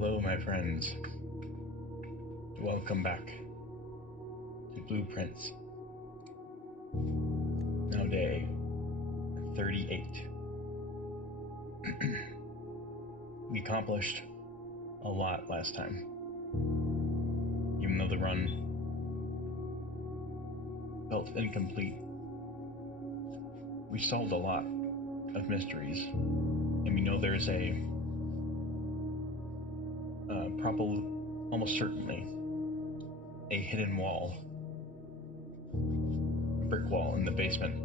Hello, my friends. Welcome back to Blueprints. Now day 38. We accomplished a lot last time. Even though the run felt incomplete, we solved a lot of mysteries, and we know there's probably, almost certainly, a hidden wall, a brick wall in the basement.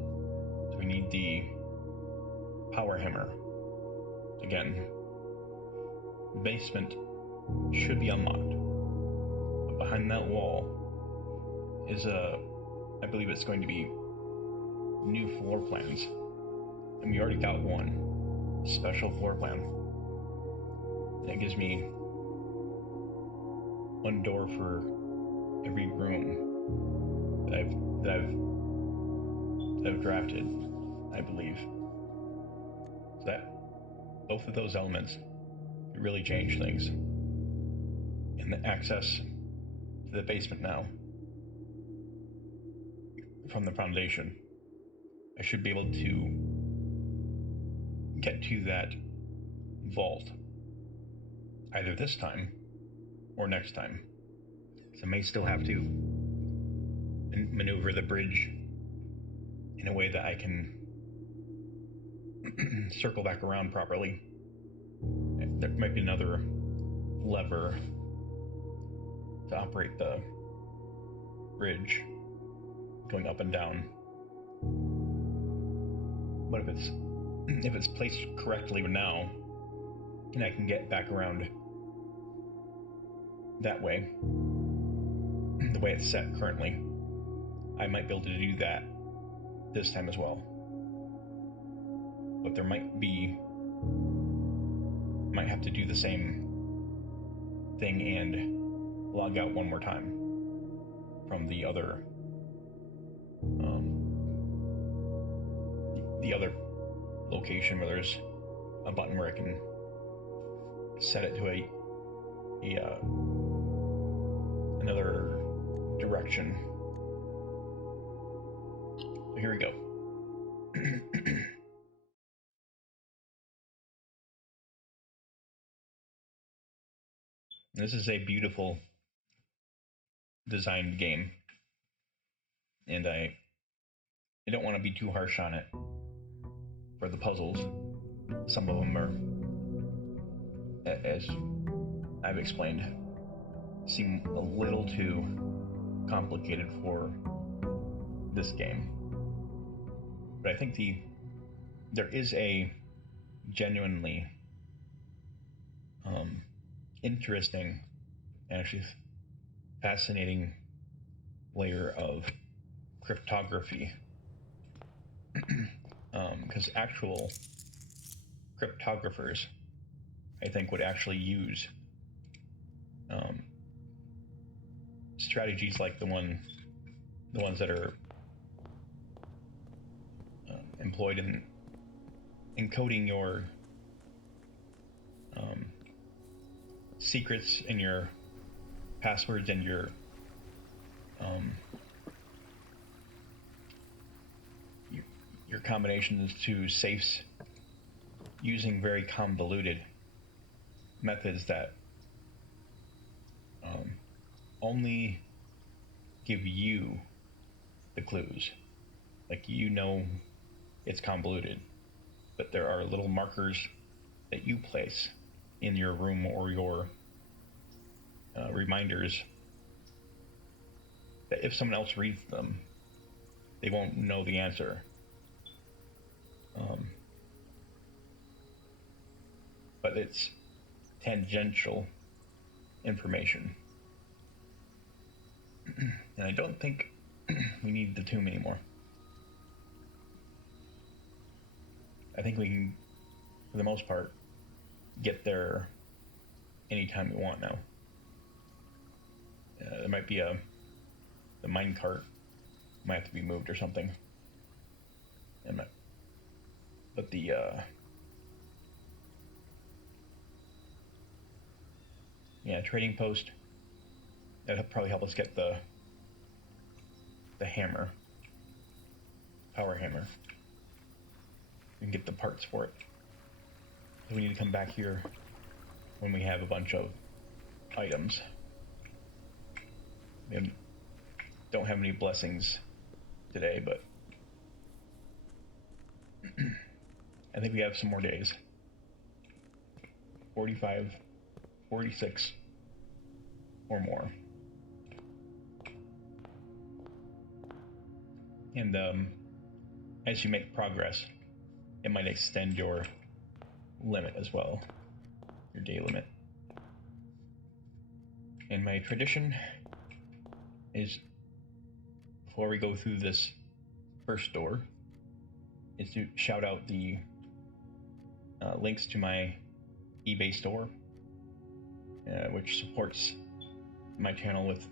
So we need the power hammer. Again, the basement should be unlocked, but behind that wall is I believe it's going to be new floor plans, and we already got one special floor plan, and it gives me one door for every room that I've drafted, I believe. So that both of those elements really change things. And the access to the basement now from the foundation, I should be able to get to that vault either this time or next time. So I may still have to maneuver the bridge in a way that I can circle back around properly. There might be another lever to operate the bridge going up and down. But if it's placed correctly now, and I can get back around that way, the way it's set currently, I might be able to do that this time as well. But there might have to do the same thing and log out one more time from the other location where there's a button where I can set it to another direction. So here we go. This is a beautiful designed game, and I don't want to be too harsh on it for the puzzles. Some of them are, as I've explained, seem a little too complicated for this game. But I think there is a genuinely interesting and actually fascinating layer of cryptography, because actual cryptographers, I think, would actually use strategies like the ones that are employed in encoding your secrets and your passwords and your combinations to safes using very convoluted methods that only give you the clues. Like, you know it's convoluted, but there are little markers that you place in your room or your reminders that if someone else reads them, they won't know the answer. But it's tangential information. And I don't think we need the tomb anymore. I think we can, for the most part, get there anytime we want now. There might be the minecart might have to be moved or something. But Yeah, trading post. That'll probably help us get the hammer, power hammer. We can get the parts for it. So we need to come back here when we have a bunch of items. We don't have any blessings today, but I think we have some more days. 45, 46, or more. And as you make progress, it might extend your limit as well, your day limit. And my tradition is, before we go through this first door, is to shout out the links to my eBay store, which supports my channel with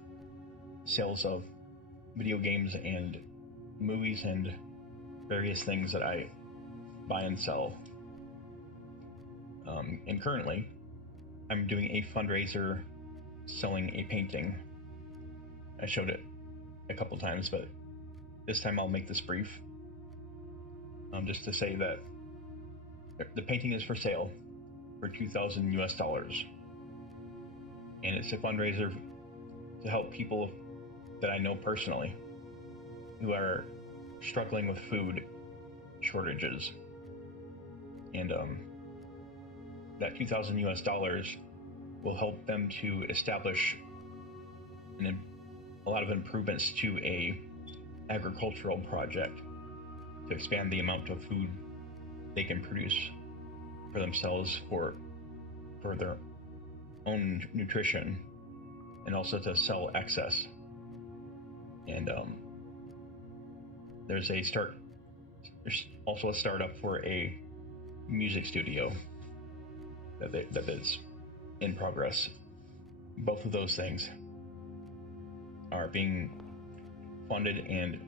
sales of video games and movies and various things that I buy and sell. And currently, I'm doing a fundraiser selling a painting. I showed it a couple times, but this time I'll make this brief. Just to say that the painting is for sale for $2,000 US, and it's a fundraiser to help people that I know personally who are struggling with food shortages. And that $2,000 US will help them to establish a lot of improvements to a agricultural project to expand the amount of food they can produce for themselves for their own nutrition, and also to sell excess. And there's also a startup for a music studio that is in progress. Both of those things are being funded and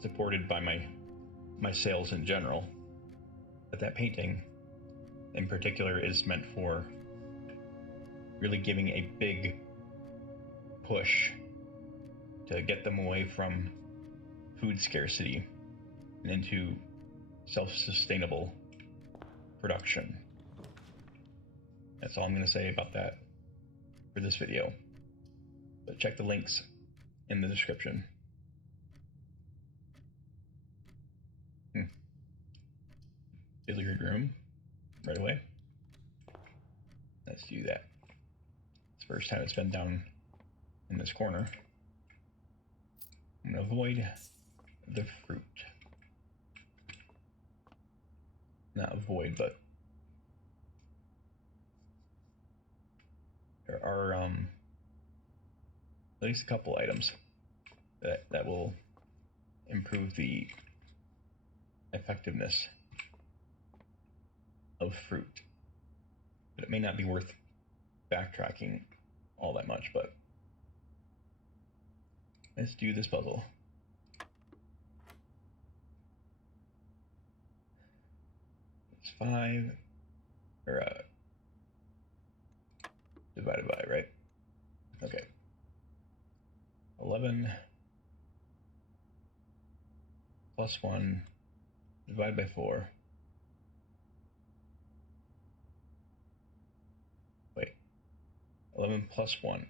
supported by my sales in general. But that painting in particular is meant for really giving a big push to get them away from food scarcity and into self-sustainable production. That's all I'm going to say about that for this video. But check the links in the description. Billiard room right away. Let's do that. It's the first time it's been down in this corner. I'm going to avoid the fruit. Not avoid, but there are at least a couple items that will improve the effectiveness of fruit. But it may not be worth backtracking all that much, but let's do this puzzle. It's 5, or divided by, right? Okay. 11 plus 1 divided by 4. Wait. 11 plus 1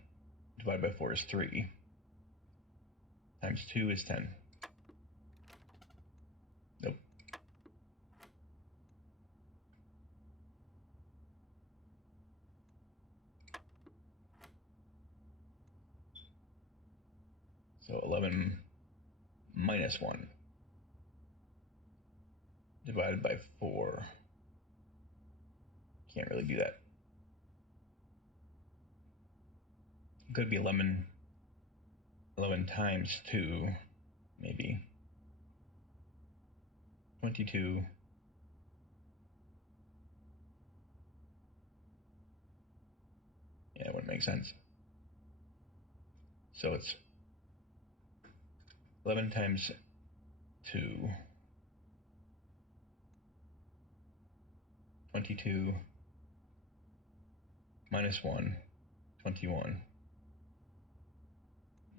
divided by 4 is 3. Times 2 is 10. Nope. So 11 minus 1 divided by 4. Can't really do that. It could be 11 times 2, maybe. 22. Yeah, it wouldn't make sense. So it's 11 times 2. 22 minus 1. 21.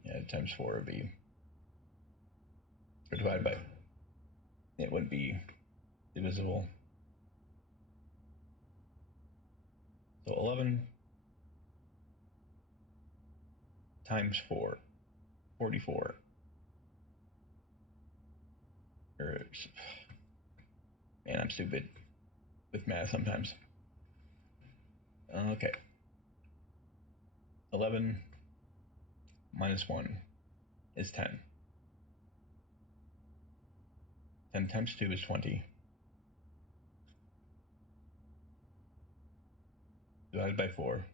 Yeah, times 4 would be, or divided by, it wouldn't be divisible. So 11 times 4, 44. Man, I'm stupid with math sometimes. Okay. 11 minus 1 is 10. 10 times 2 is 20. Divided by 4.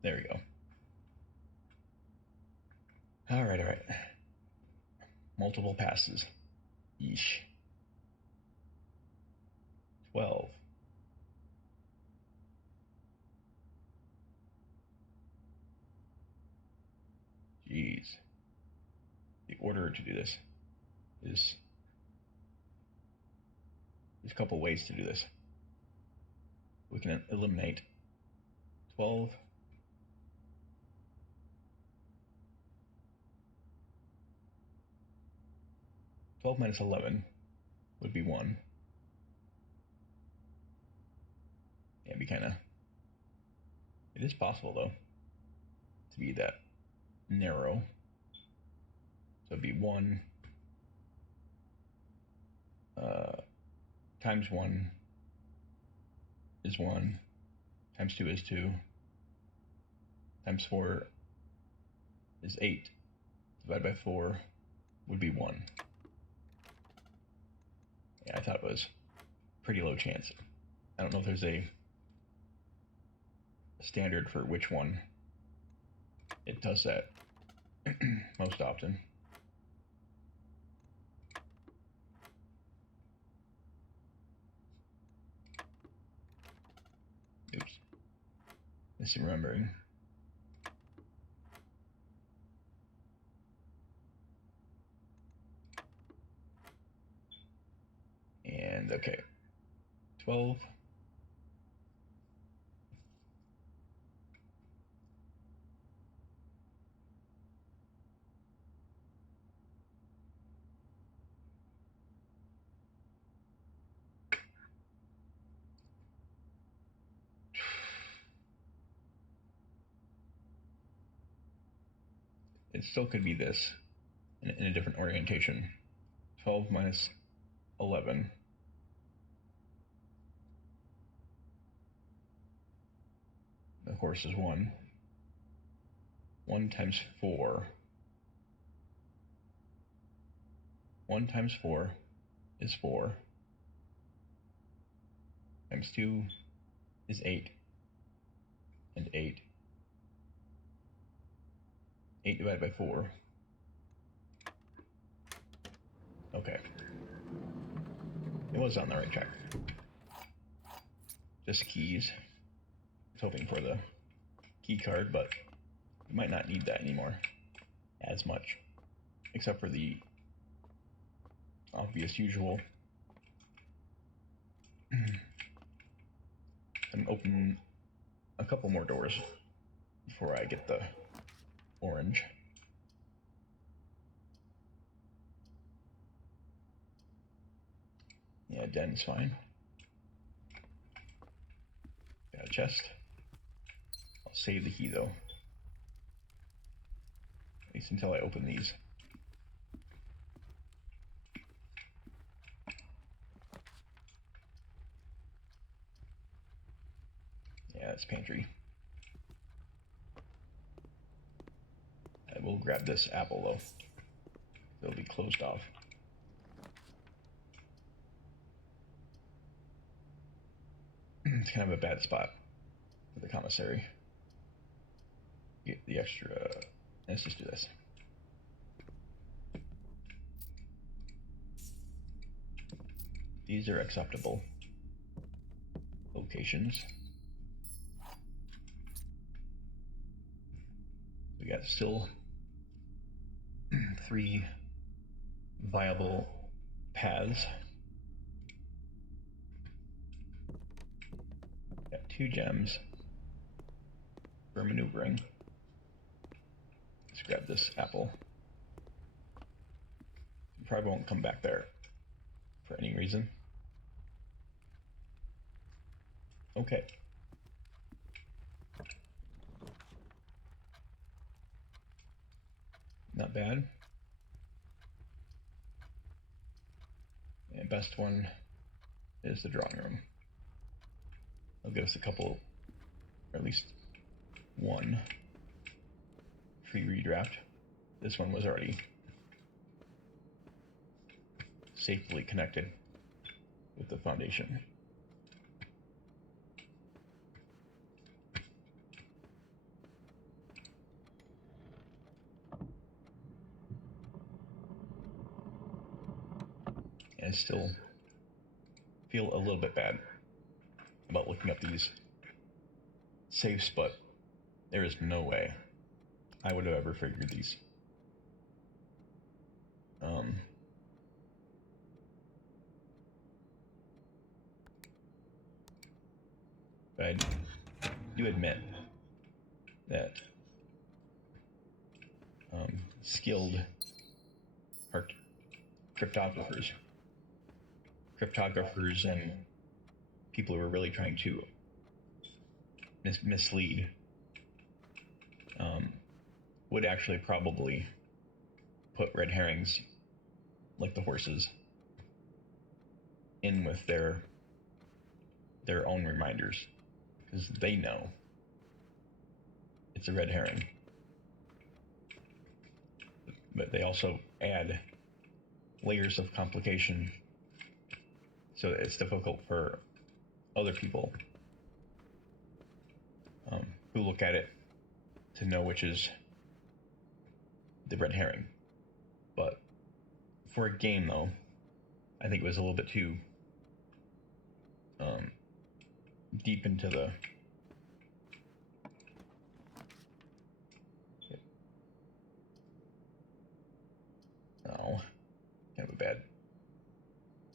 There we go. All right. Multiple passes. Yeesh. 12. Jeez. The order to do this is, there's a couple ways to do this. We can eliminate 12 minus 11 would be 1. Yeah, it'd be kind of, it is possible though to be that narrow. So it'd be 1 times 1 is 1, times 2 is 2, times 4 is 8, divided by 4 would be 1. Yeah, I thought it was pretty low chance. I don't know if there's a standard for which one it does that most often. Oops. Misremembering. And okay. 12 it still could be this in a different orientation. 12 minus 11 of course is 1. 1 times 4. 1 times 4 is 4. Times 2 is 8. And 8. 8 divided by 4. Okay. It was on the right track. Just keys. I was hoping for the key card, but you might not need that anymore as much. Except for the obvious usual. I'm open a couple more doors before I get the orange. Yeah, den's fine. Got a chest. I'll save the key though. At least until I open these. Yeah, it's pantry. I will grab this apple though. It'll be closed off. It's kind of a bad spot for the commissary. Get the extra. Let's just do this. These are acceptable locations. We got still 3 viable paths. Got 2 gems for maneuvering. Let's grab this apple. Probably won't come back there for any reason. Okay. Not bad. And best one is the drawing room. I'll give us a couple, or at least one free redraft. This one was already safely connected with the foundation. And I still feel a little bit bad about looking up these safes, but there is no way I would have ever figured these. But I do admit that skilled cryptographers and people who are really trying to mislead would actually probably put red herrings, like the horses, in with their own reminders, because they know it's a red herring. But they also add layers of complication, so that it's difficult for other people who look at it to know which is the red herring. But for a game, though, I think it was a little bit too deep into the kind of a bad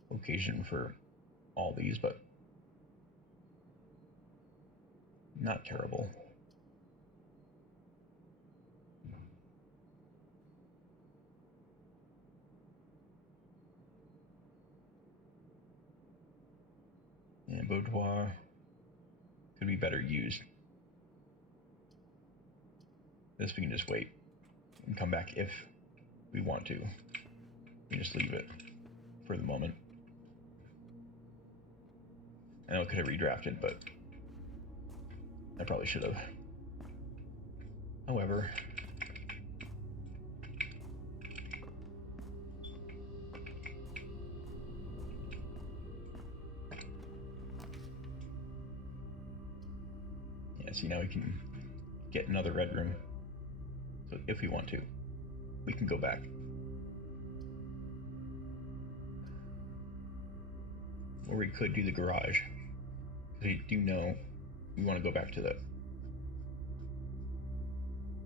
location for all these, but not terrible. And boudoir could be better used. This we can just wait and come back if we want to. We just leave it for the moment. I know I could have redrafted, but I probably should have. However, yeah, see, now we can get another red room. So if we want to, we can go back. Or we could do the garage, because we do know we want to go back to the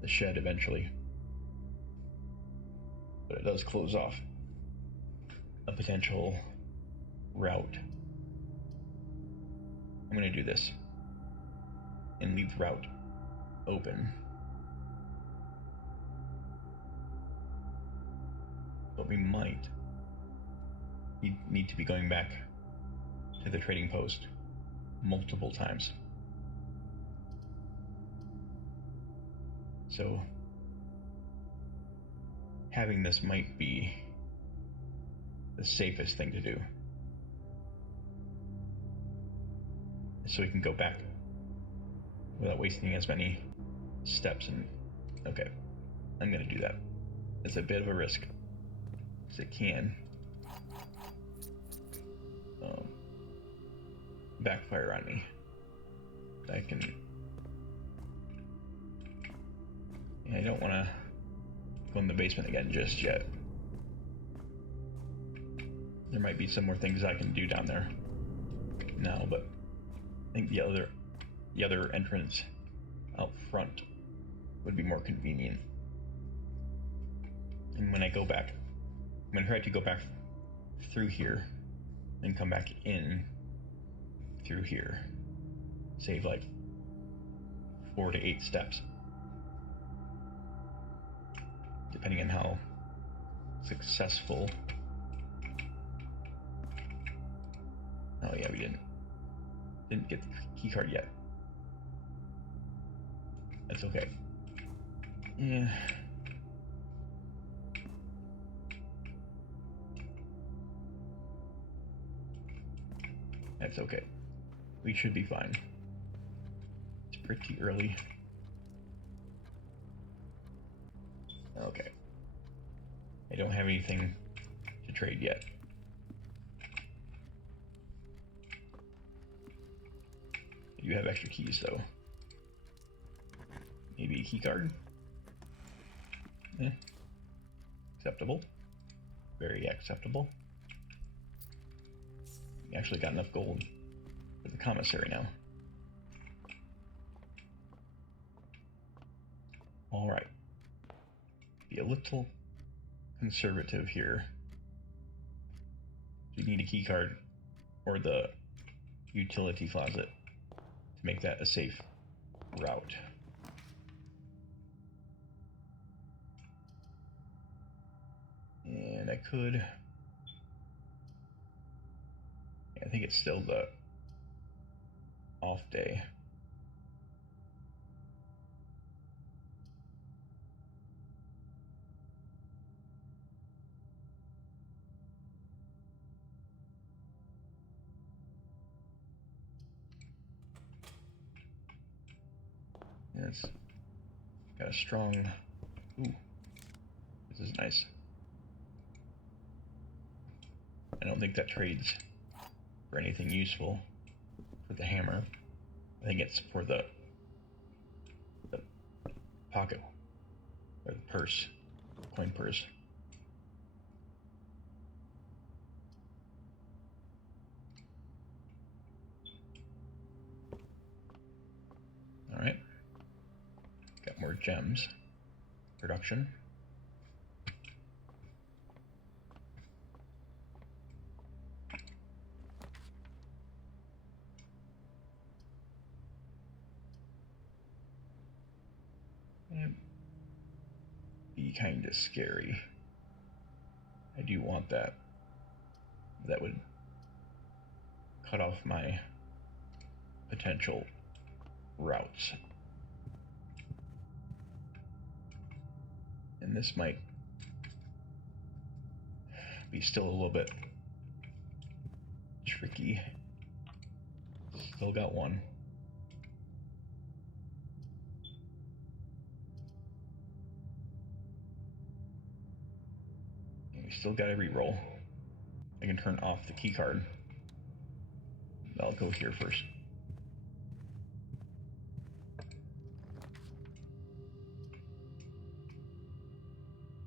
shed eventually. But it does close off a potential route. I'm going to do this and leave the route open. But we might need to be going back to the trading post multiple times. So having this might be the safest thing to do, so we can go back without wasting as many steps. And okay, I'm gonna do that. It's a bit of a risk, because it can backfire on me. I don't want to go in the basement again just yet. There might be some more things I can do down there now, but I think the other entrance out front would be more convenient. And when I go back, I'm going to try to go back through here and come back in through here. Save like 4 to 8 steps, depending on how successful. Oh yeah, we didn't get the key card yet. That's okay. Yeah. That's okay. We should be fine. It's pretty early. Okay. I don't have anything to trade yet. I do have extra keys though. Maybe a key card? Acceptable. Very acceptable. We actually got enough gold for the commissary now. Alright. Be a little conservative here. We need a key card or the utility closet to make that a safe route. And I could... I think it's still the off day. Yeah, it's got a strong... Ooh, this is nice. I don't think that trades for anything useful for the hammer. I think it's for the pocket or the purse, coin purse. All right, got more gems. Production. Be kind of scary. I do want that. That would cut off my potential routes. And this might be still a little bit tricky. Still got one. We still got a reroll. I can turn off the key card. I'll go here first.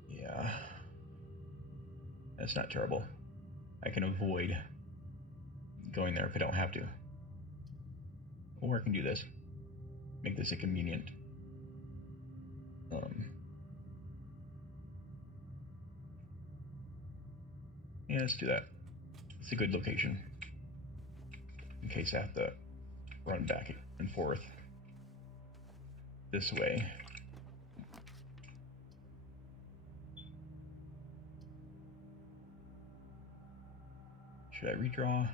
Yeah. That's not terrible. I can avoid going there if I don't have to. Or I can do this. Make this a convenient yeah, let's do that. It's a good location in case I have to run back and forth this way. Should I redraw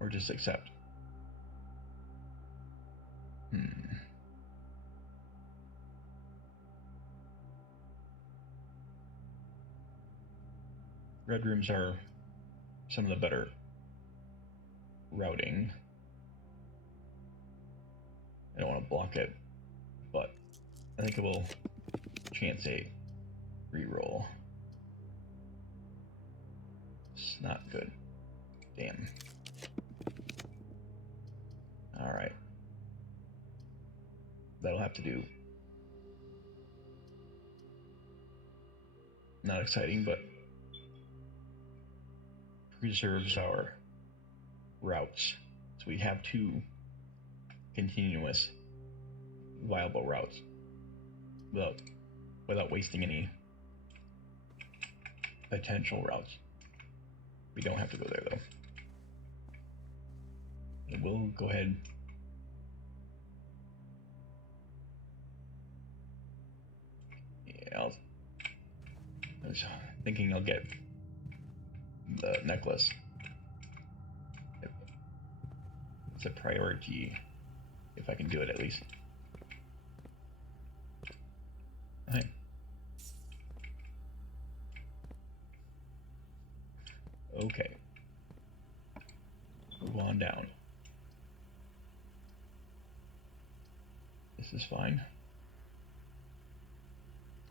or just accept? Red rooms are some of the better routing. I don't want to block it, but I think it will chance a reroll. It's not good. Damn. Alright. That'll have to do. Not exciting, but preserves our routes. So we have 2 continuous viable routes without without wasting any potential routes. We don't have to go there though. And we'll go ahead. Yeah, I was thinking I'll get the necklace. It's a priority if I can do it at least. Okay. Okay. Move on down. This is fine.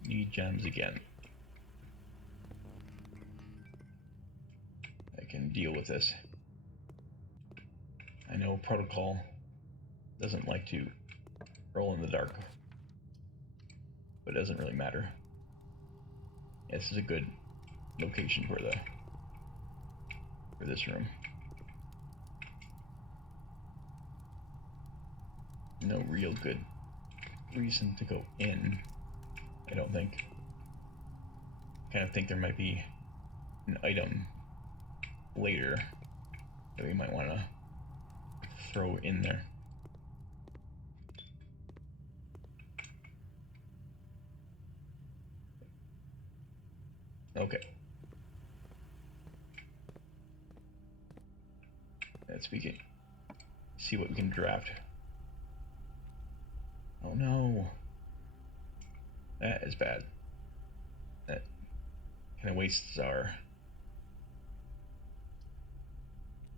Need gems again. I can deal with this. I know protocol doesn't like to roll in the dark, but it doesn't really matter. This is a good location for this room. No real good reason to go in, I don't think. Kind of think there might be an item later that we might want to throw in there. Okay. Let's see what we can draft. Oh no. That is bad. That kind of wastes our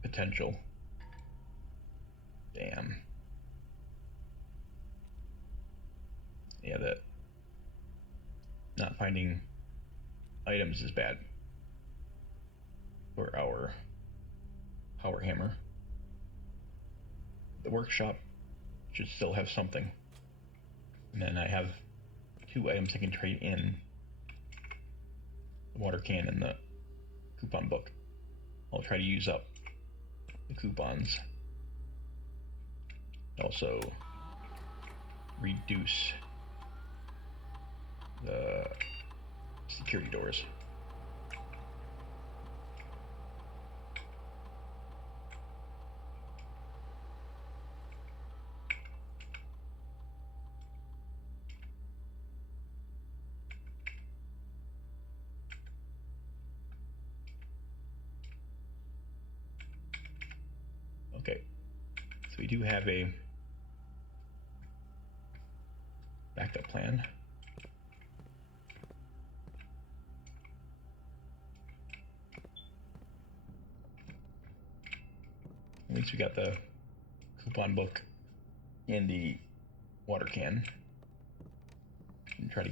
potential. Damn. Yeah, that not finding items is bad for our power hammer. The workshop should still have something. And then I have 2 items I can trade in. The water can and the coupon book. I'll try to use up the coupons. Also reduce the security doors. Okay, so we do have a backup plan. At least we got the coupon book and the water can. And try to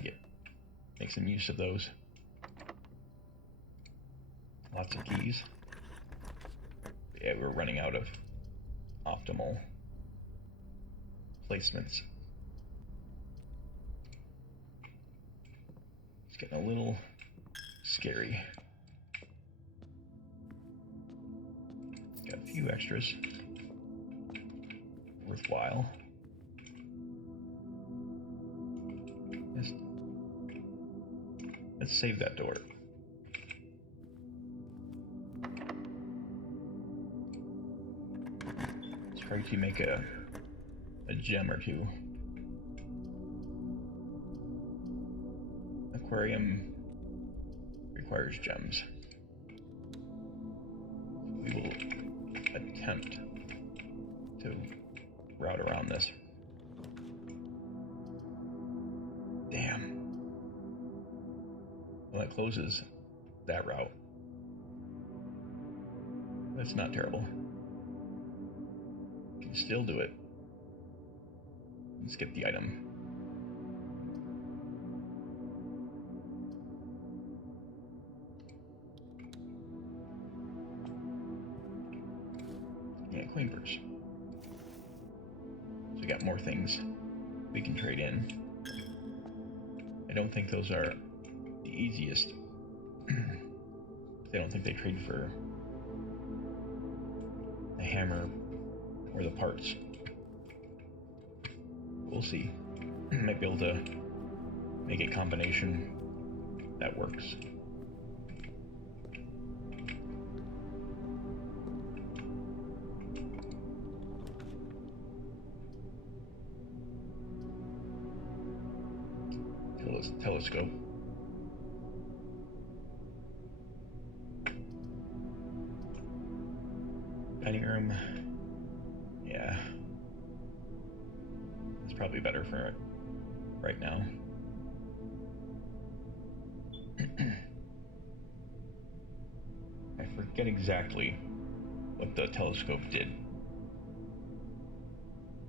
make some use of those. Lots of keys. Yeah, we're running out of optimal placements. It's getting a little scary. Got a few extras. Worthwhile. Let's save that door. Let's try to make a gem or 2. Aquarium requires gems. We will attempt to route around this. Damn. Well, that closes that route. That's not terrible. Can still do it. Let's get the item. Yeah, coin purse. So we got more things we can trade in. I don't think those are the easiest. I don't think they trade for the hammer or the parts. We'll see. Might be able to make a combination that works. Telescope. Dining room. Yeah. It's probably better for it right now. I forget exactly what the telescope did.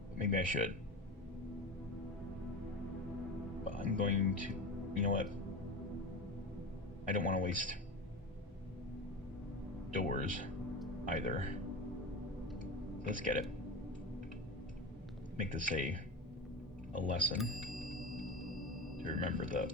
But maybe I should. But I'm going to, you know what? I don't want to waste doors either. Let's get it. Make this a lesson to remember the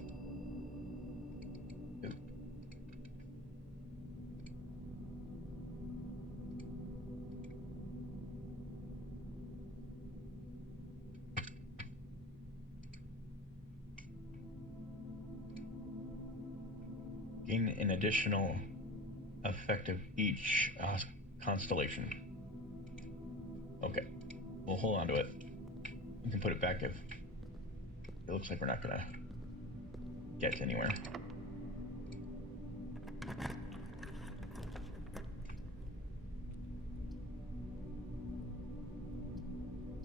gain an additional effect of each constellation. Okay, we'll hold on to it. We can put it back if it looks like we're not gonna get anywhere.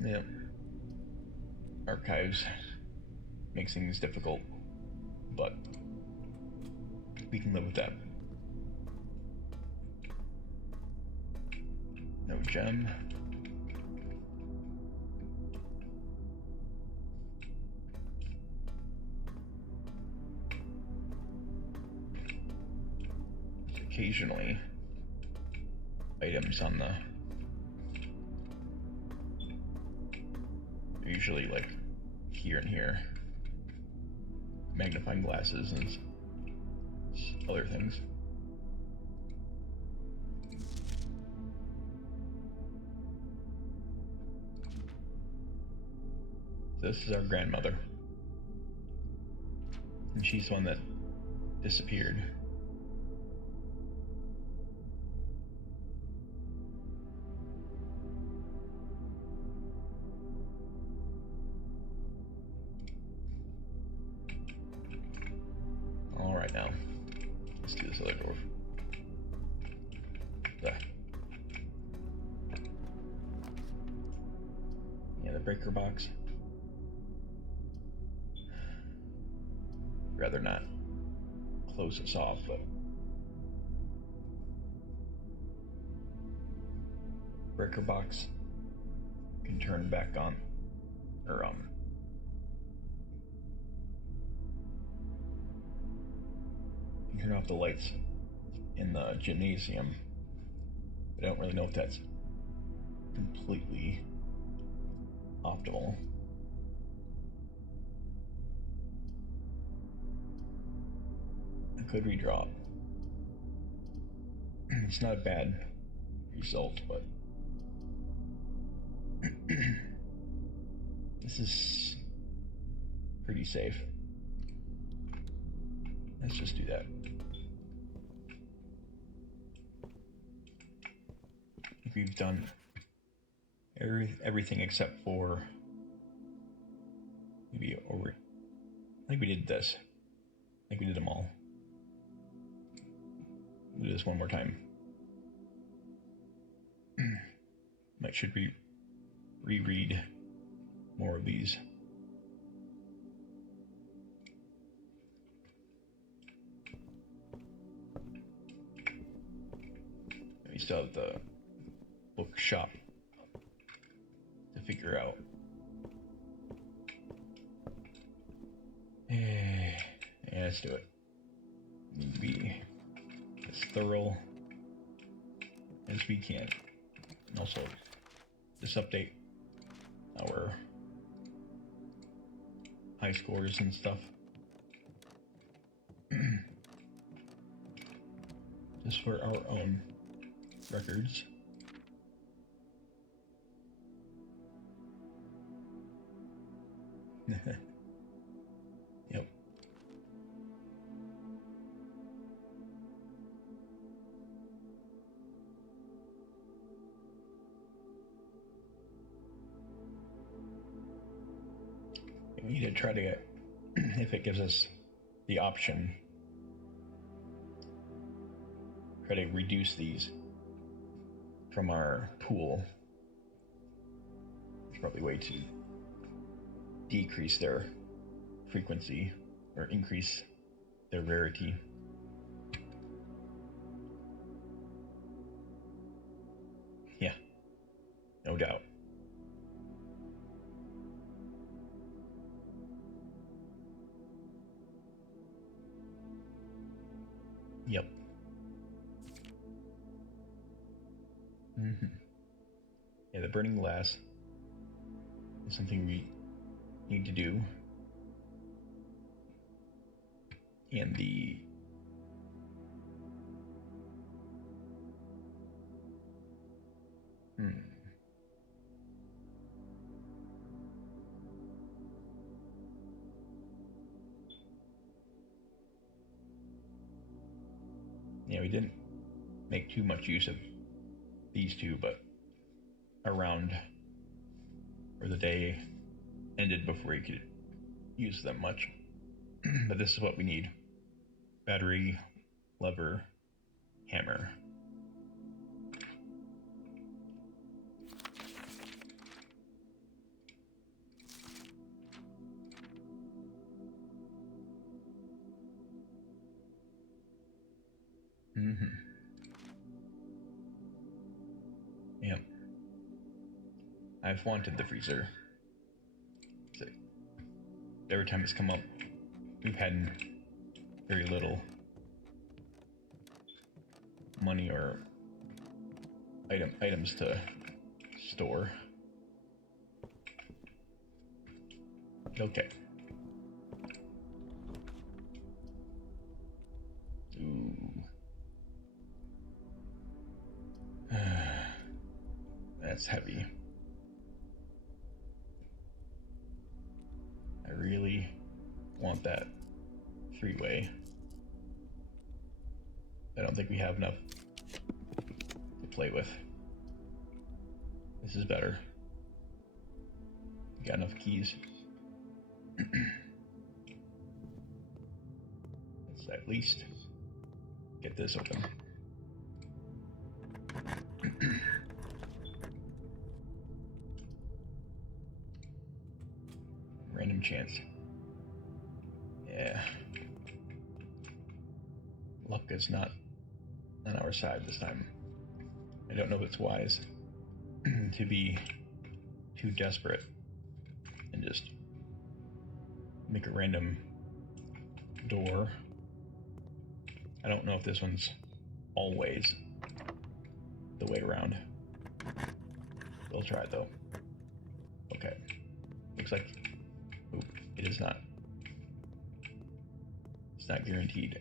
Yep. Archives makes things difficult, but we can live with that. No gem. Occasionally items on the, usually like here and here, magnifying glasses and other things. This is our grandmother, and she's the one that disappeared. All right, now let's do this other door. There. Yeah, the breaker box. Rather not close this off, but breaker box can turn back on, or you can turn off the lights in the gymnasium, but I don't really know if that's completely optimal. I could redraw. It's not a bad result, but this is pretty safe. Let's just do that. I think we've done everything except for maybe over. I think we did this. I think we did them all. We'll do this one more time. Should we reread more of these? We still have the bookshop to figure out. Yeah, let's do it. Need to be as thorough as we can. And also, just update our high scores and stuff. Just for our own records. Yep. should try to get, if it gives us the option, try to reduce these from our pool. It's probably a way to decrease their frequency or increase their rarity. Yeah, no doubt. Yep. Yeah, the burning glass is something we need to do. And the yeah, we didn't make too much use of these two, but around where the day ended before we could use them much. But this is what we need: battery, lever, hammer. Yep. I've wanted the freezer. So every time it's come up, we've had very little money or items to store. Okay. Ooh. That's heavy. I really want that three-way. I don't think we have enough to play with. This is better. We got enough keys. Let's at least get this open. Random chance. Yeah. Luck is not on our side this time. I don't know if it's wise to be too desperate and just make a random door. I don't know if this one's always the way around. We'll try it though. Okay. Looks like it is not. It's not guaranteed.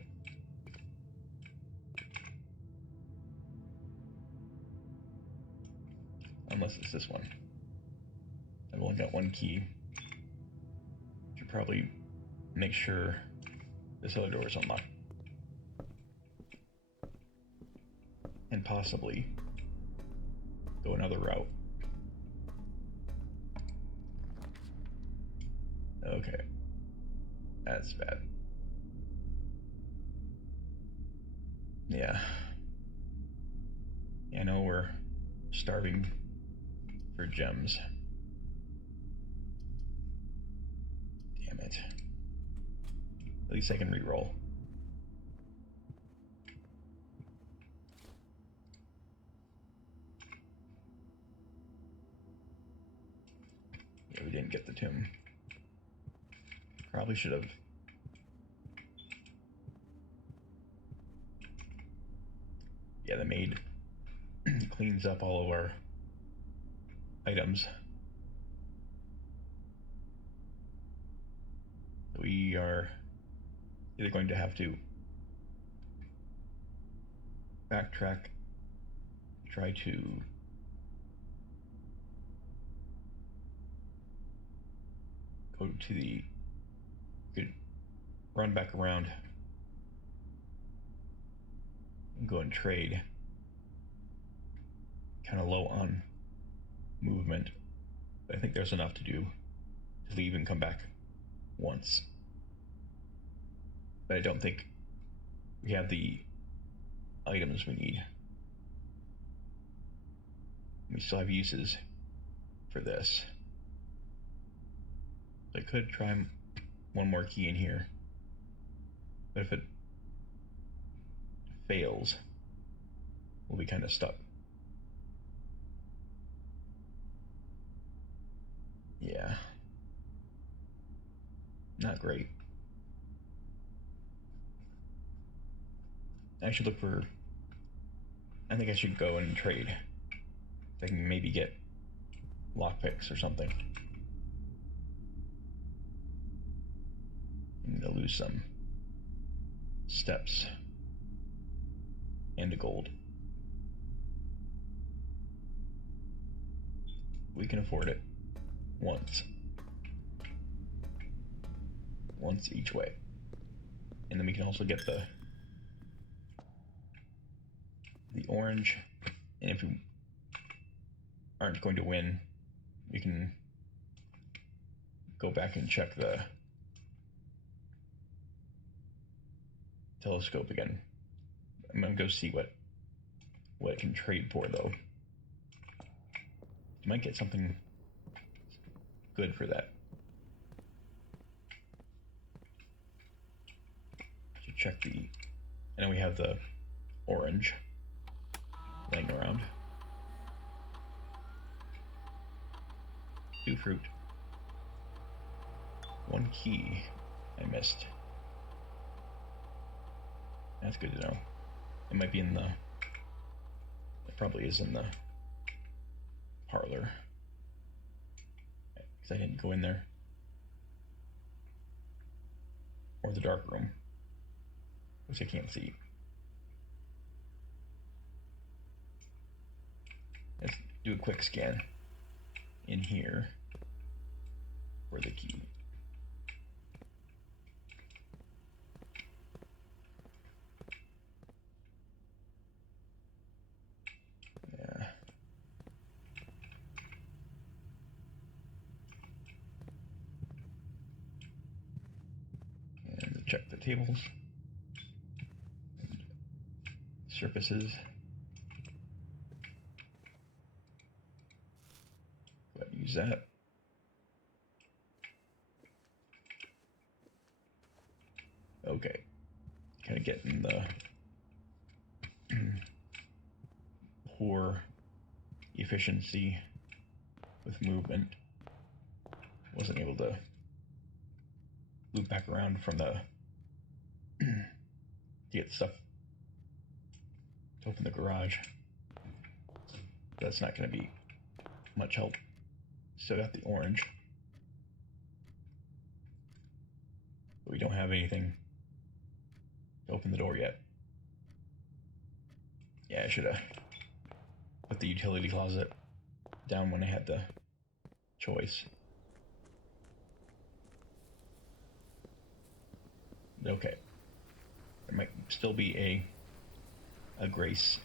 Unless it's this one. I've only got one key. Should probably make sure this other door is unlocked. And possibly go another route. Okay. That's bad. Yeah. I know we're starving for gems. Damn it. At least I can re-roll. Yeah, we didn't get the tomb. Probably should have. Yeah, the maid cleans up all of our items. We are either going to have to backtrack, try to go to the good run back around and go and trade. Kind of low on movement, but I think there's enough to do to leave and come back once. But I don't think we have the items we need. We still have uses for this. So I could try one more key in here. But if it fails, we'll be kind of stuck. Yeah. Not great. I should look for... I think I should go and trade. I can maybe get lockpicks or something. I'm gonna lose some steps and a gold. We can afford it once each way, and then we can also get the orange. And if we aren't going to win, we can go back and check the telescope again. I'm gonna go see what it can trade for, though. You might get something good for that. Should check the... I know we have the orange laying around. 2 fruit. 1 key I missed. That's good to know. It might be in the... It probably is in the parlor. Because I didn't go in there. Or the dark room, which I can't see. Let's do a quick scan in here for the key. Yeah. And check the tables. Surfaces. Go ahead and use that. Okay. Kind of getting the poor efficiency with movement. Wasn't able to loop back around from the to get stuff to open the garage. That's not going to be much help. Still got the orange, but we don't have anything to open the door yet. Yeah, I should have put the utility closet down when I had the choice. Okay. There might still be a grace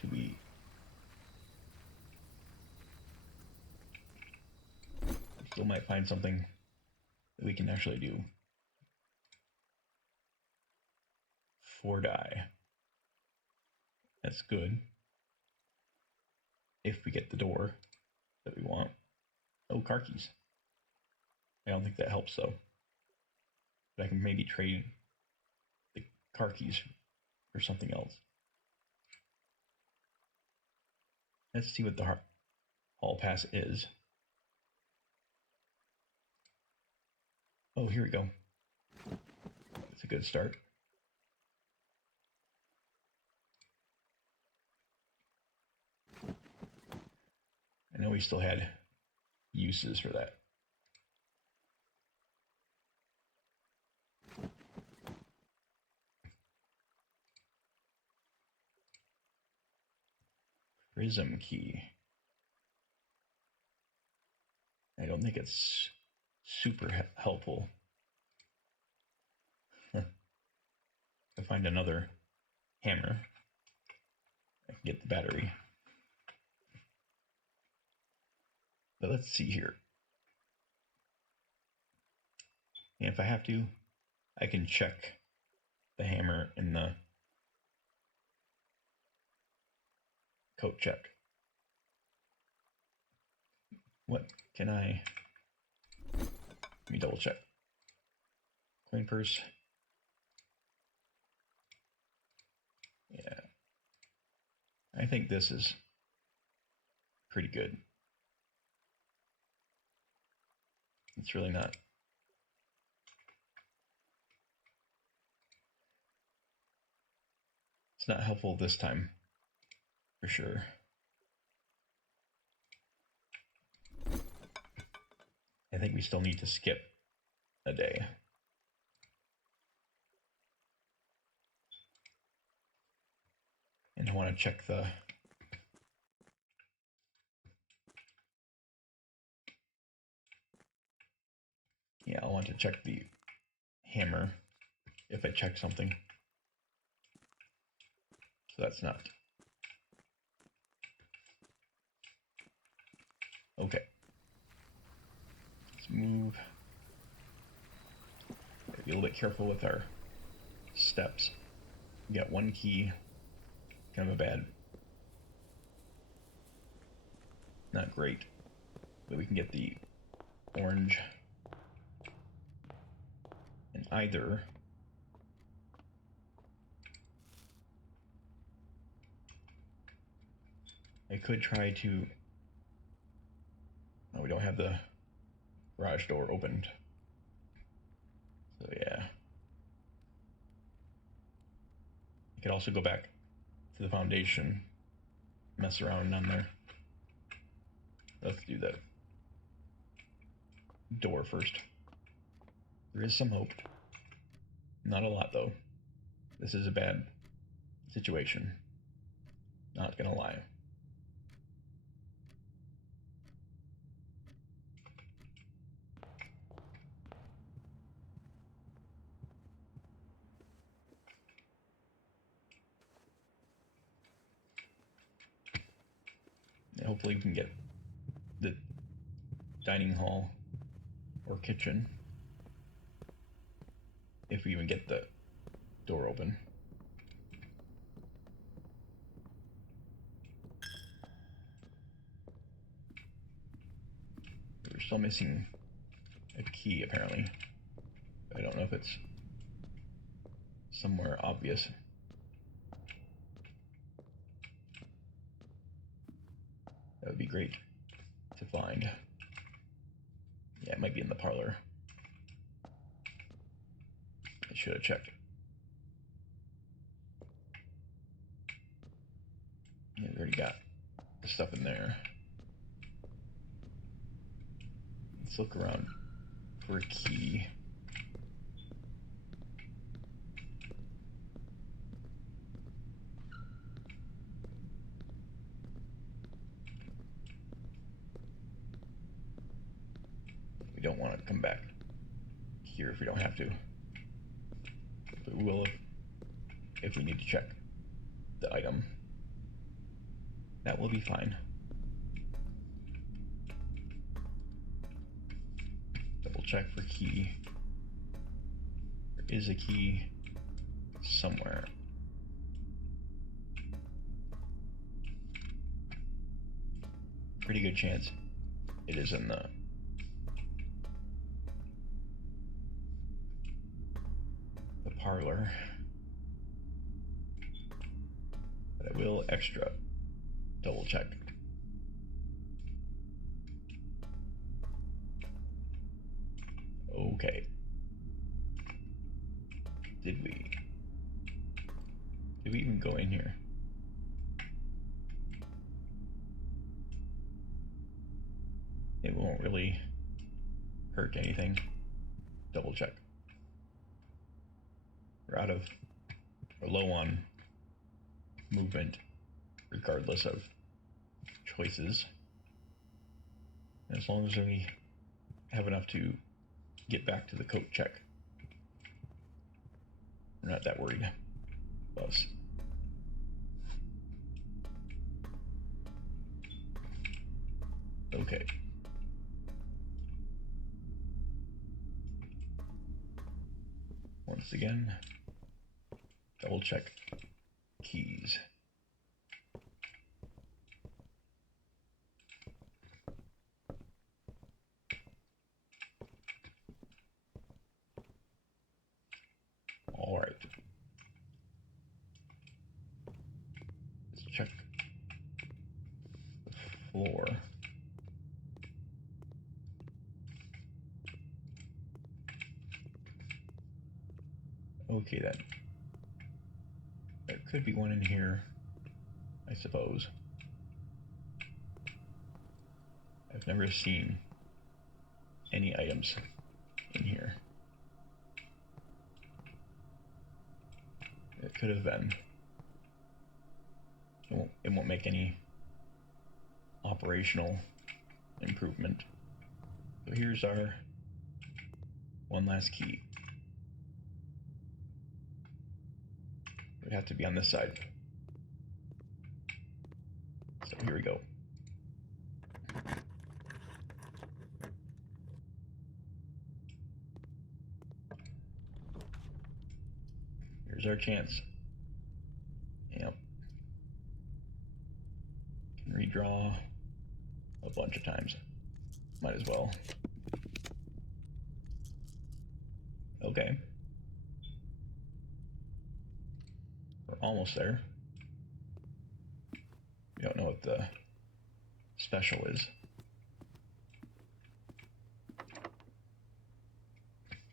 to be... Still might find something that we can actually do. 4 die. That's good. If we get the door that we want. Oh, car keys. I don't think that helps though. But I can maybe trade the car keys for something else. Let's see what the hall pass is. Oh, here we go. That's a good start. I know we still had uses for that. Prism key. I don't think it's super helpful. To find another hammer, I can get the battery. But let's see here. And if I have to, I can check the hammer in the coat check. What can I... Let me double check. Coin purse. Yeah. I think this is pretty good. It's really not. It's not helpful this time, for sure. I think we still need to skip a day. And I want to check the... Yeah, I want to check the hammer if I check something. So that's not. Okay. Let's move. Gotta be a little bit careful with our steps. We got one key. Kind of a bad. Not great. But we can get the orange. And either. I could try to... Oh, we don't have the garage door opened. So yeah. I could also go back to the foundation. Mess around on there. Let's do the door first. There is some hope. Not a lot though. This is a bad situation. Not gonna lie. Hopefully we can get the dining hall or kitchen if we even get the door open. We're still missing a key apparently. I don't know if it's somewhere obvious. That would be great to find. Yeah, it might be in the parlor. I should have checked. Yeah, we already got the stuff in there. Let's look around for a key. We don't want to come back here if we don't have to. But we will if we need to check the item. That will be fine. Double check for key. There is a key somewhere. Pretty good chance it is in the parlor. But I will extra double check. Okay. Did we even go in here? It won't really hurt anything. Double check. We're low on movement regardless of choices. And as long as we have enough to get back to the coat check, we're not that worried. Plus, okay. Once again, double check keys. All right. Let's check the floor. Okay then. There could be one in here, I suppose. I've never seen any items in here. It could have been. It won't make any operational improvement. So here's our one last key. It would have to be on this side. So here we go. Here's our chance. Yep. Can redraw a bunch of times. Might as well. Okay. We're almost there. We don't know what the special is.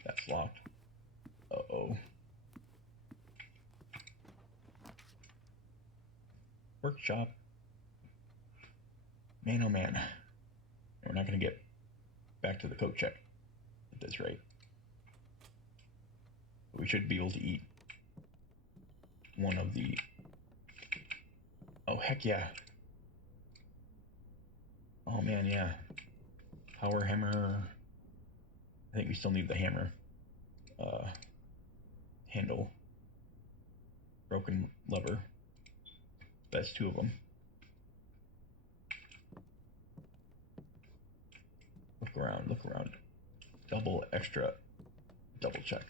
That's locked. Uh-oh. Workshop. Man, oh man. We're not going to get back to the coat check at this rate. But we should be able to eat one of the... Oh, heck yeah. Oh man, yeah. Power hammer. I think we still need the hammer. Handle. Broken lever. That's two of them. Look around, look around. Double extra. Double check.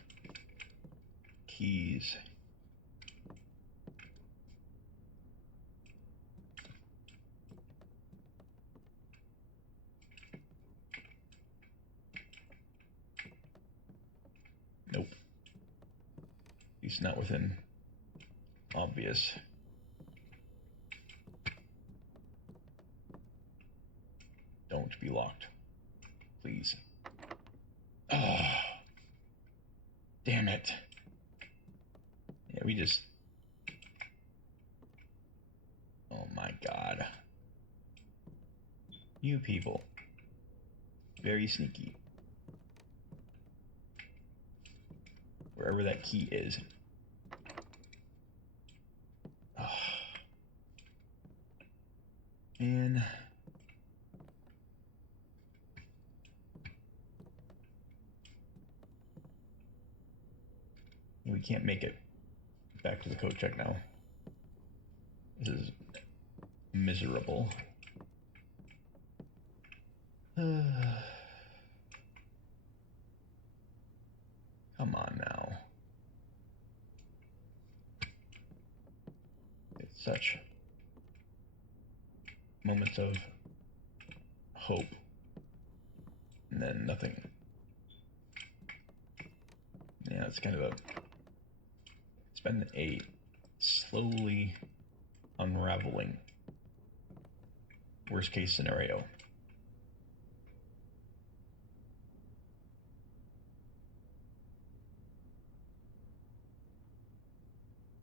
Keys. Nope. At least not within obvious. Don't be locked. Please. Oh. Damn it. Yeah, we just... Oh my god. You people. Very sneaky. Wherever that key is. Oh. Man. We can't make it back to the code check now. This is miserable. Come on now. It's such moments of hope and then nothing. Yeah, it's kind of a... It's been a slowly unraveling worst case scenario.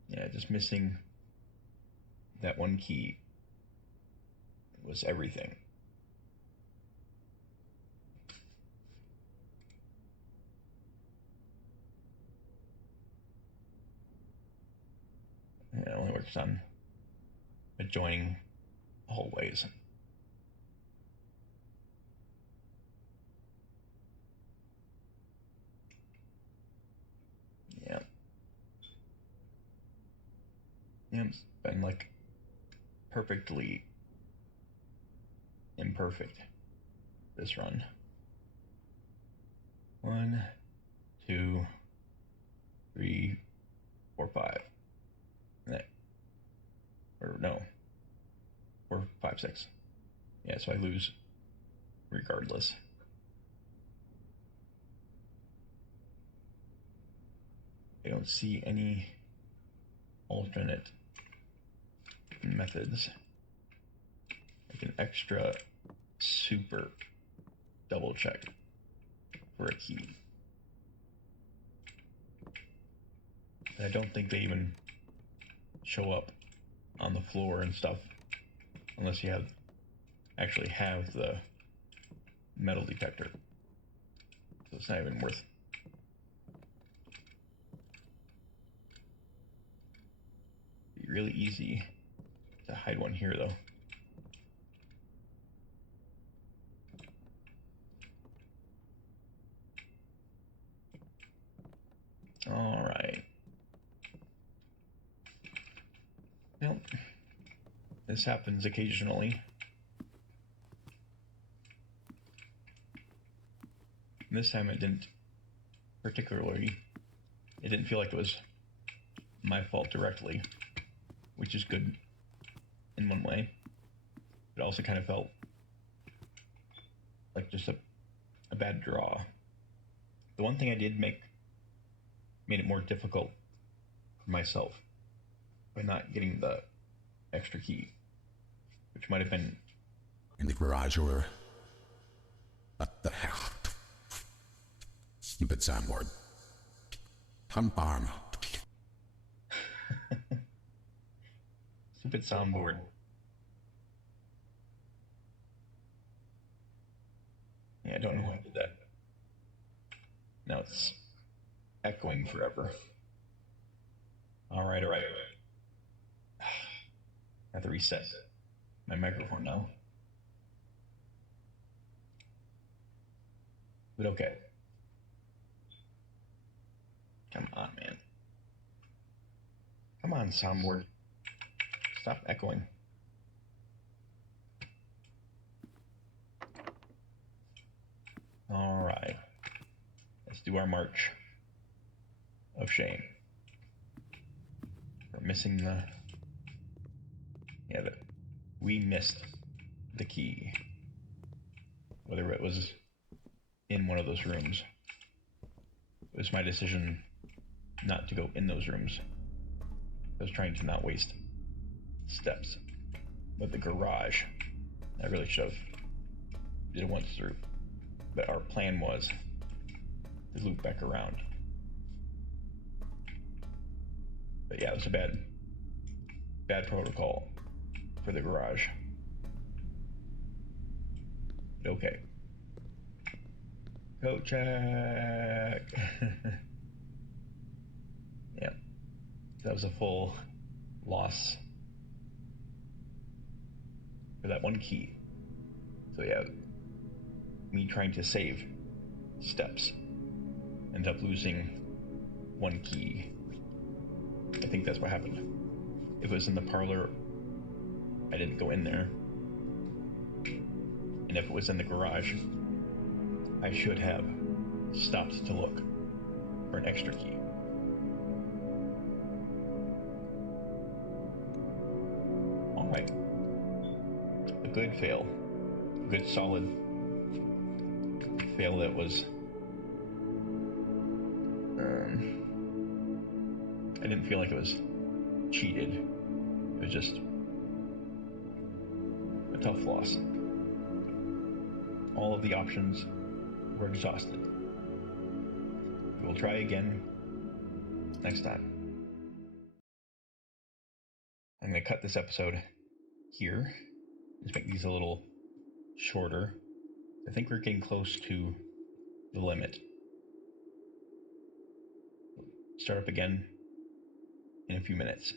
Yeah, just missing that one key was everything. It only works on adjoining hallways. Yeah. Yeah, it's been like perfectly imperfect this run. 1, 2, 3, 4, 5. Or no. 4, 5, 6. Yeah, so I lose regardless. I don't see any alternate methods. Like an extra super double check for a key. And I don't think they even show up on the floor and stuff unless you actually have the metal detector. So it's not even worth. Be really easy to hide one here though. All right. Well, this happens occasionally. And this time it didn't particularly. It didn't feel like it was my fault directly, which is good in one way. It also kind of felt like just a bad draw. The one thing I did made it more difficult for myself by not getting the extra key, which might have been in the garage or what the hell? Stupid soundboard. Farm. stupid soundboard. Yeah, I don't know who did that. Now it's echoing forever. All right. I have to reset my microphone now. But okay. Come on, man. Come on, soundboard. Stop echoing. All right. Let's do our march of shame. We're missing we missed the key. Whether it was in one of those rooms. It was my decision not to go in those rooms. I was trying to not waste steps. But the garage, I really should have did it once through. But our plan was to loop back around. But yeah, it was a bad protocol for the garage. But okay. Code check. Yeah, that was a full loss for that one key. So yeah, me trying to save steps, end up losing one key. I think that's what happened. If it was in the parlor, I didn't go in there. And if it was in the garage, I should have stopped to look for an extra key. All right. A good fail. A good solid fail that was I didn't feel like it was cheated. It was just a tough loss. All of the options were exhausted. We'll try again next time. I'm going to cut this episode here. Just make these a little shorter. I think we're getting close to the limit. Start up again in a few minutes.